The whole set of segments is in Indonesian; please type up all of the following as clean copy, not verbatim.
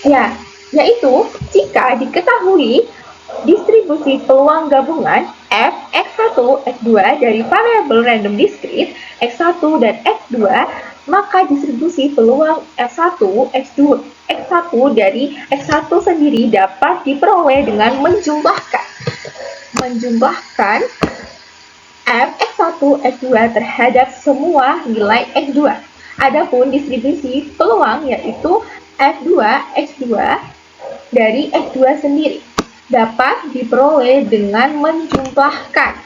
Ya, yaitu jika diketahui distribusi peluang gabungan f x1, x2 dari variabel random discrete x1 dan x2, maka distribusi peluang f1, x2, x1 dari x1 sendiri dapat diperoleh dengan menjumlahkan f x1, x2 terhadap semua nilai x2. Adapun distribusi peluang yaitu f2, x2 dari x2 sendiri dapat diperoleh dengan menjumlahkan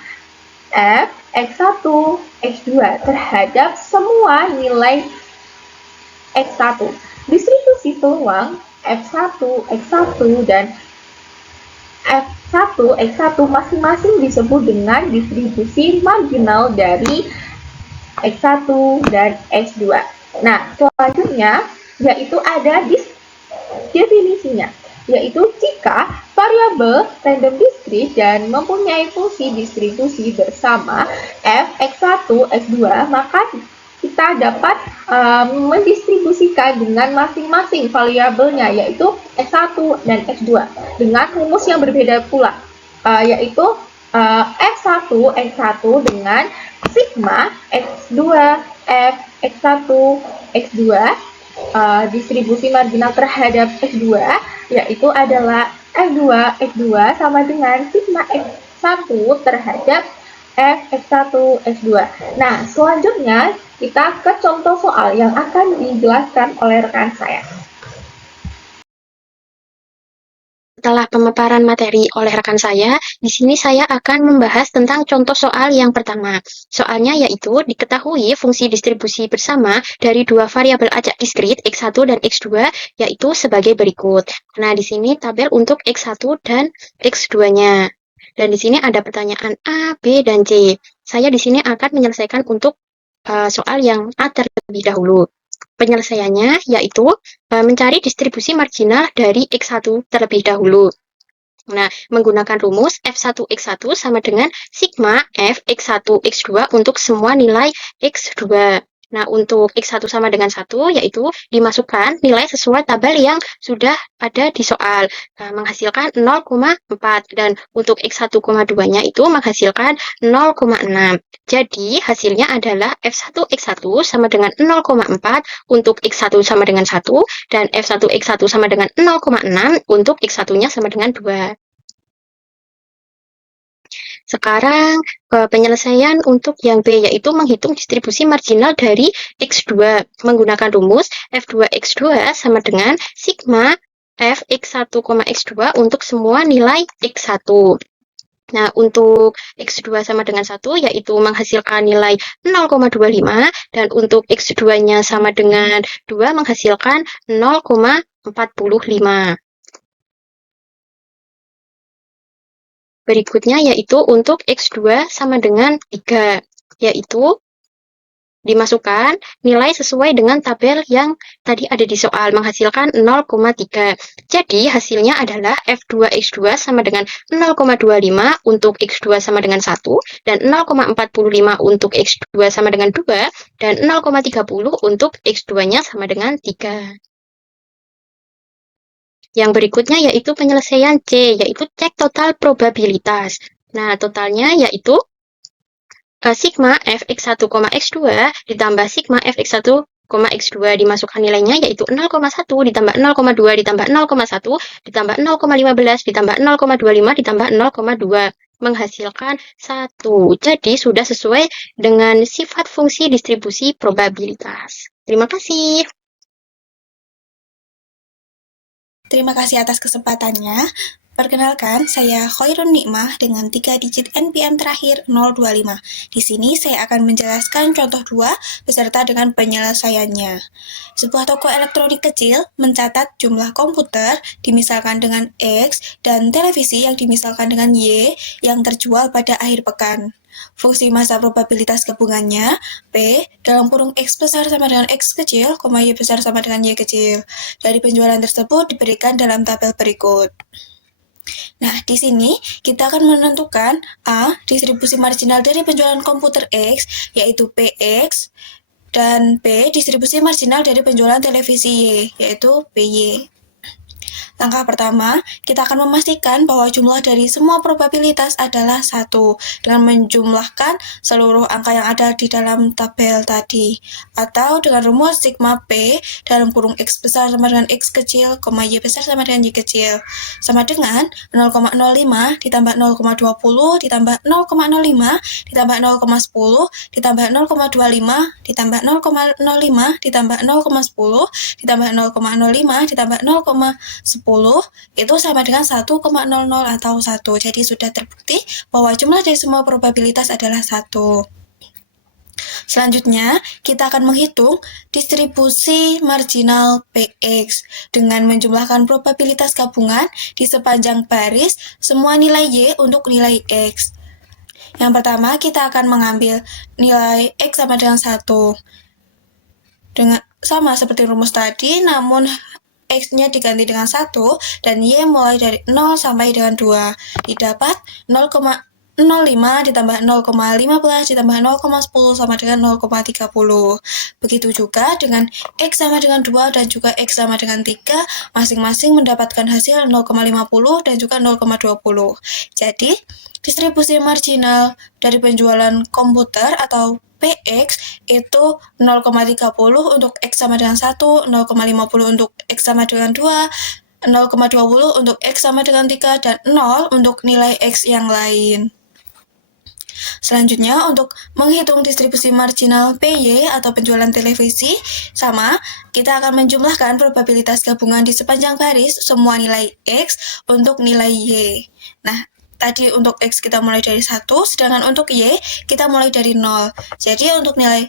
f x1, x2 terhadap semua nilai x1. Distribusi peluang f1, x1 dan f1, x1 masing-masing disebut dengan distribusi marginal dari x1 dan x2. Nah, selanjutnya yaitu ada definisinya, yaitu jika variabel random discrete dan mempunyai fungsi distribusi bersama f x1, x2, maka kita dapat mendistribusikan dengan masing-masing variabelnya, yaitu x1 dan x2 dengan rumus yang berbeda pula, yaitu f1, x1 dengan sigma x2 f x1 x2 distribusi marginal terhadap x2 yaitu adalah f2 x2 sama dengan sigma x1 terhadap f x1 x2. Nah, selanjutnya kita ke contoh soal yang akan dijelaskan oleh rekan saya. Setelah pemaparan materi oleh rekan saya, di sini saya akan membahas tentang contoh soal yang pertama. Soalnya yaitu diketahui fungsi distribusi bersama dari dua variabel acak diskrit x1 dan x2 yaitu sebagai berikut. Nah, di sini tabel untuk x1 dan x2-nya. Dan di sini ada pertanyaan A, B, dan C. Saya di sini akan menyelesaikan untuk soal yang A terlebih dahulu. Penyelesaiannya yaitu mencari distribusi marginal dari X1 terlebih dahulu. Nah, menggunakan rumus F1 X1 sama dengan sigma F X1 X2 untuk semua nilai X2. Nah, untuk X1 sama dengan 1, yaitu dimasukkan nilai sesuai tabel yang sudah ada di soal, menghasilkan 0,4. Dan untuk X1,2-nya itu menghasilkan 0,6. Jadi, hasilnya adalah F1 X1 sama dengan 0,4 untuk X1 sama dengan 1, dan F1 X1 sama dengan 0,6 untuk X1-nya sama dengan 2. Sekarang penyelesaian untuk yang B yaitu menghitung distribusi marginal dari X2 menggunakan rumus F2X2 sama dengan sigma F X1, X2 untuk semua nilai X1. Nah, untuk X2 sama dengan 1 yaitu menghasilkan nilai 0,25 dan untuk X2-nya sama dengan 2 menghasilkan 0,45. Berikutnya yaitu untuk X2 sama dengan 3, yaitu dimasukkan nilai sesuai dengan tabel yang tadi ada di soal, menghasilkan 0,3. Jadi hasilnya adalah F2X2 sama dengan 0,25 untuk X2 sama dengan 1, dan 0,45 untuk X2 sama dengan 2, dan 0,30 untuk X2-nya sama dengan 3. Yang berikutnya yaitu penyelesaian C, yaitu cek total probabilitas. Nah, totalnya yaitu sigma Fx1, x2 ditambah sigma Fx1, x2 dimasukkan nilainya yaitu 0,1 ditambah 0,2 ditambah 0,1 ditambah 0,15 ditambah 0,25 ditambah 0,2 menghasilkan 1. Jadi sudah sesuai dengan sifat fungsi distribusi probabilitas. Terima kasih. Terima kasih atas kesempatannya. Perkenalkan, saya Khairun Nikmah dengan 3 digit NPM terakhir 025. Di sini saya akan menjelaskan contoh 2 beserta dengan penyelesaiannya. Sebuah toko elektronik kecil mencatat jumlah komputer dimisalkan dengan X dan televisi yang dimisalkan dengan Y yang terjual pada akhir pekan. Fungsi massa probabilitas gabungannya P dalam kurung X besar sama dengan X kecil, Y besar sama dengan Y kecil. Dari penjualan tersebut diberikan dalam tabel berikut. Nah, di sini kita akan menentukan A, distribusi marginal dari penjualan komputer X, yaitu PX, dan B, distribusi marginal dari penjualan televisi Y, yaitu PY. Langkah pertama, kita akan memastikan bahwa jumlah dari semua probabilitas adalah 1 dengan menjumlahkan seluruh angka yang ada di dalam tabel tadi. Atau dengan rumus sigma P dalam kurung X besar sama dengan X kecil, Y besar sama dengan Y kecil. Sama dengan 0,05 ditambah 0,20 ditambah 0,05 ditambah 0,10 ditambah 0,25 ditambah 0,05 ditambah 0,10 ditambah 0,05 ditambah 0,10 itu sama dengan 1,00 atau 1. Jadi sudah terbukti bahwa jumlah dari semua probabilitas adalah 1. Selanjutnya, kita akan menghitung distribusi marginal PX dengan menjumlahkan probabilitas gabungan di sepanjang baris semua nilai Y untuk nilai X. Yang pertama, kita akan mengambil nilai X sama dengan 1. Sama seperti rumus tadi, namun X-nya diganti dengan 1 dan Y mulai dari 0 sampai dengan 2. Didapat 0,05 ditambah 0,15 ditambah 0,10 sama dengan 0,30. Begitu juga dengan X sama dengan 2 dan juga X sama dengan 3, masing-masing mendapatkan hasil 0,50 dan juga 0,20. Jadi, distribusi marginal dari penjualan komputer atau PX itu 0,30 untuk X sama dengan 1, 0,50 untuk X sama dengan 2, 0,20 untuk X sama dengan 3, dan 0 untuk nilai X yang lain. Selanjutnya, untuk menghitung distribusi marginal PY atau penjualan televisi, sama, kita akan menjumlahkan probabilitas gabungan di sepanjang garis semua nilai X untuk nilai Y. Nah, tadi untuk X kita mulai dari 1, sedangkan untuk Y kita mulai dari 0. Jadi untuk nilai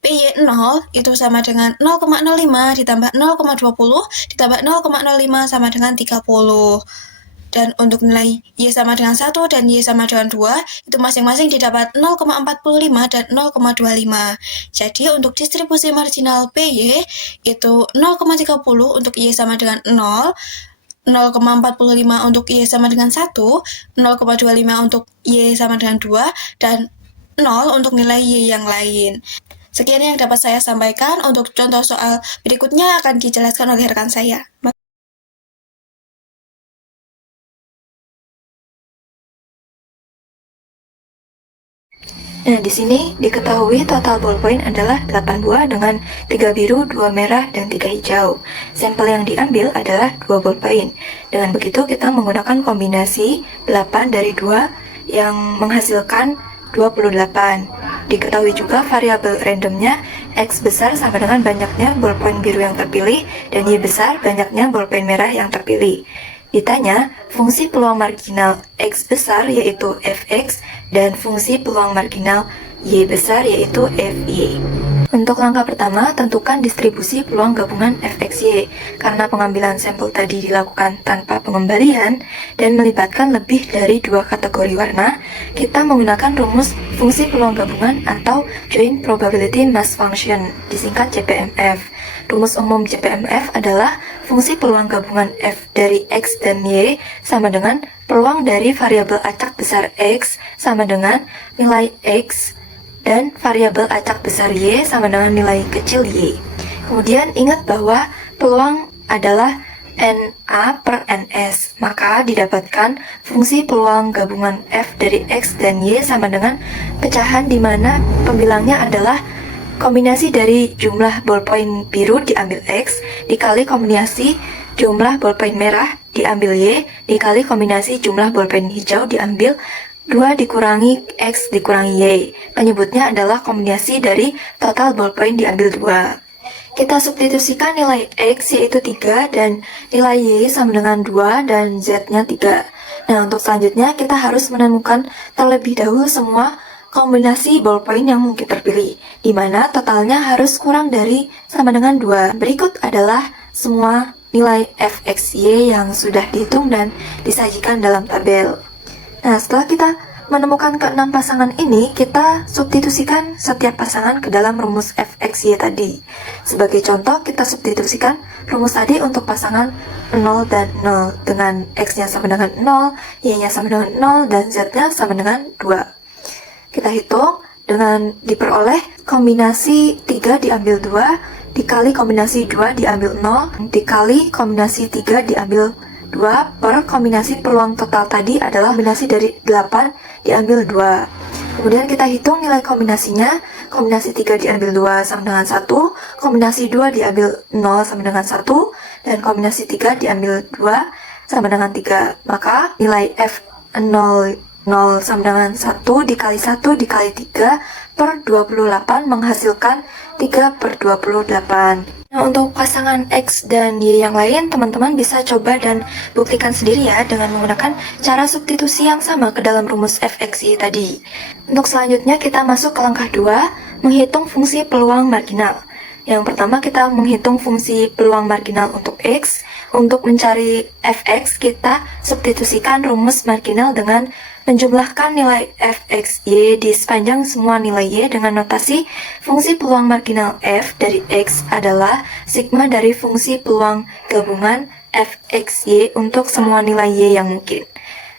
PY 0 itu sama dengan 0,05 ditambah 0,20 ditambah 0,05 sama dengan 30. Dan untuk nilai Y sama dengan 1 dan Y sama dengan 2, itu masing-masing didapat 0,45 dan 0,25. Jadi untuk distribusi marginal PY itu 0,30 untuk Y sama dengan 0, 0,45 untuk Y sama dengan 1, 0,25 untuk Y sama dengan 2, dan 0 untuk nilai Y yang lain. Sekian yang dapat saya sampaikan. Untuk contoh soal berikutnya akan dijelaskan oleh rekan saya. Nah, di sini diketahui total ballpoint adalah 8 buah dengan 3 biru, 2 merah, dan 3 hijau. Sampel yang diambil adalah 2 ballpoint. Dengan begitu kita menggunakan kombinasi 8 dari 2 yang menghasilkan 28. Diketahui juga variabel randomnya X besar sama dengan banyaknya ballpoint biru yang terpilih dan Y besar banyaknya ballpoint merah yang terpilih. Ditanya, fungsi peluang marginal X besar yaitu Fx dan fungsi peluang marginal Y besar yaitu Fy. Untuk langkah pertama, tentukan distribusi peluang gabungan Fxy. Karena pengambilan sampel tadi dilakukan tanpa pengembalian dan melibatkan lebih dari 2 kategori warna, kita menggunakan rumus fungsi peluang gabungan atau Joint Probability Mass Function, disingkat JPMF. Rumus umum JPMF adalah fungsi peluang gabungan F dari X dan Y sama dengan peluang dari variabel acak besar X sama dengan nilai X dan variabel acak besar Y sama dengan nilai kecil Y. Kemudian ingat bahwa peluang adalah NA per NS, maka didapatkan fungsi peluang gabungan F dari X dan Y sama dengan pecahan di mana pembilangnya adalah kombinasi dari jumlah ballpoint biru diambil X dikali kombinasi jumlah ballpoint merah diambil Y dikali kombinasi jumlah ballpoint hijau diambil 2 dikurangi X dikurangi Y. Penyebutnya adalah kombinasi dari total ballpoint diambil 2. Kita substitusikan nilai X yaitu 3 dan nilai Y sama dengan 2 dan Z-nya 3. Nah, untuk selanjutnya kita harus menemukan terlebih dahulu semua kombinasi ballpoint yang mungkin terpilih, di mana totalnya harus kurang dari sama dengan 2. Berikut adalah semua nilai Fxy yang sudah dihitung dan disajikan dalam tabel. Nah, setelah kita menemukan ke-6 pasangan ini, kita substitusikan setiap pasangan ke dalam rumus Fxy tadi. Sebagai contoh, kita substitusikan rumus tadi untuk pasangan 0 dan 0 dengan X-nya sama dengan 0, Y-nya sama dengan 0, dan Z-nya sama dengan 2. Kita hitung dengan diperoleh kombinasi 3 diambil 2 dikali kombinasi 2 diambil 0, dikali kombinasi 3 diambil 2, per kombinasi peluang total tadi adalah kombinasi dari 8 diambil 2. Kemudian kita hitung nilai kombinasinya, kombinasi 3 diambil 2 sama dengan 1, kombinasi 2 diambil 0 sama dengan 1, dan kombinasi 3 diambil 2 sama dengan 3. Maka nilai F0 0 sama dengan 1 dikali 1 dikali 3 per 28 menghasilkan 3 per 28. Nah, untuk pasangan X dan Y yang lain, teman-teman bisa coba dan buktikan sendiri ya dengan menggunakan cara substitusi yang sama ke dalam rumus fxy tadi. Untuk selanjutnya kita masuk ke langkah 2, menghitung fungsi peluang marginal. Yang pertama kita menghitung fungsi peluang marginal untuk X. Untuk mencari fx, kita substitusikan rumus marginal dengan menjumlahkan nilai fxy di sepanjang semua nilai y dengan notasi fungsi peluang marginal f dari x adalah sigma dari fungsi peluang gabungan fxy untuk semua nilai y yang mungkin.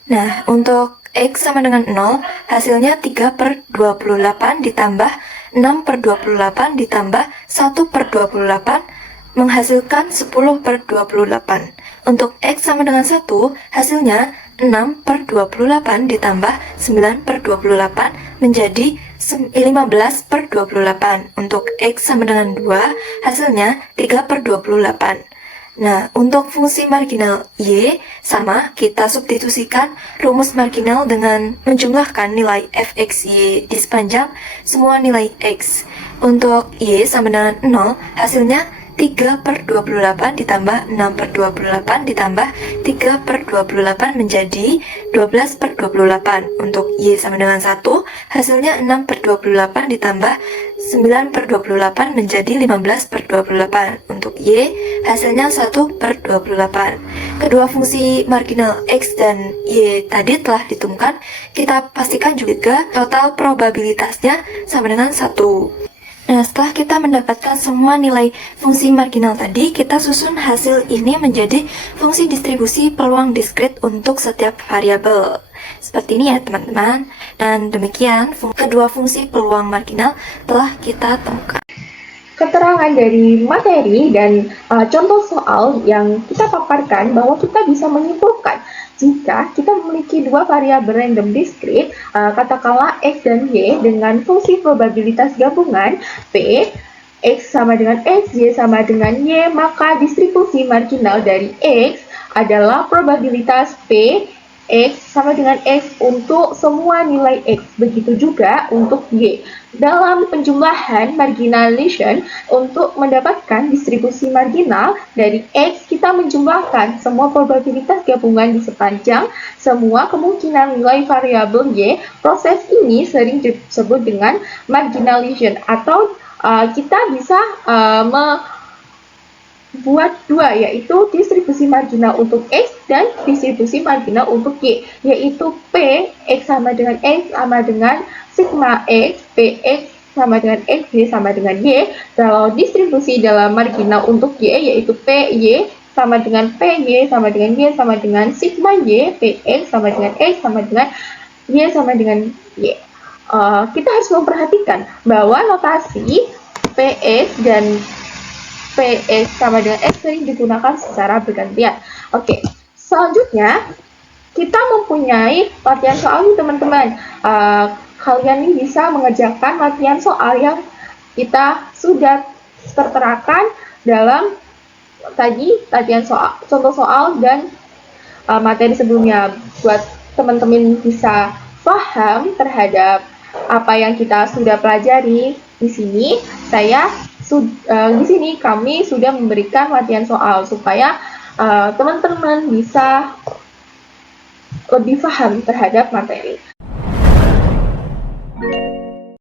Nah, untuk x sama dengan 0, hasilnya 3 per 28 ditambah 6 per 28 ditambah 1 per 28 menghasilkan 10 per 28. Untuk X sama dengan 1, hasilnya 6 per 28 ditambah 9 per 28 menjadi 15 per 28. Untuk X sama dengan 2, hasilnya 3 per 28. Nah, untuk fungsi marginal Y, sama, kita substitusikan rumus marginal dengan menjumlahkan nilai fxy di sepanjang semua nilai X. Untuk Y sama dengan 0, hasilnya 3 per 28 ditambah 6 per 28 ditambah 3 per 28 menjadi 12 per 28. Untuk Y sama dengan 1, hasilnya 6 per 28 ditambah 9 per 28 menjadi 15 per 28. Untuk Y, hasilnya 1 per 28. Kedua fungsi marginal X dan Y tadi telah ditemukan, kita pastikan juga total probabilitasnya sama dengan 1. Nah, setelah kita mendapatkan semua nilai fungsi marginal tadi, kita susun hasil ini menjadi fungsi distribusi peluang diskrit untuk setiap variabel. Seperti ini ya teman-teman. Dan demikian kedua fungsi peluang marginal telah kita temukan. Keterangan dari materi dan contoh soal yang kita paparkan bahwa kita bisa menyimpulkan jika kita memiliki dua variabel random discrete, katakanlah X dan Y dengan fungsi probabilitas gabungan P, X sama dengan X, Y sama dengan Y, maka distribusi marginal dari X adalah probabilitas P, X sama dengan X untuk semua nilai X. Begitu juga untuk Y. Dalam penjumlahan marginalization, untuk mendapatkan distribusi marginal dari X, kita menjumlahkan semua probabilitas gabungan di sepanjang semua kemungkinan nilai variabel Y. Proses ini sering disebut dengan marginalization, atau kita bisa buat dua, yaitu distribusi marginal untuk X dan distribusi marginal untuk Y, yaitu P, X sama dengan X sama dengan sigma X, Px sama dengan X, Y sama dengan Y. Kalau distribusi dalam marginal untuk Y, yaitu Py sama dengan Py sama dengan Y sama dengan sigma Y, Px sama dengan X sama dengan Y sama dengan Y. Kita harus memperhatikan bahwa notasi Px dan Px sama dengan X sering digunakan secara bergantian. Oke, selanjutnya kita mempunyai latihan soal nih teman-teman. Kalian ini bisa mengerjakan latihan soal yang kita sudah terterakan dalam tadi latihan soal, contoh soal dan materi sebelumnya, buat teman-teman bisa paham terhadap apa yang kita sudah pelajari. Di sini kami sudah memberikan latihan soal supaya teman-teman bisa lebih paham terhadap materi.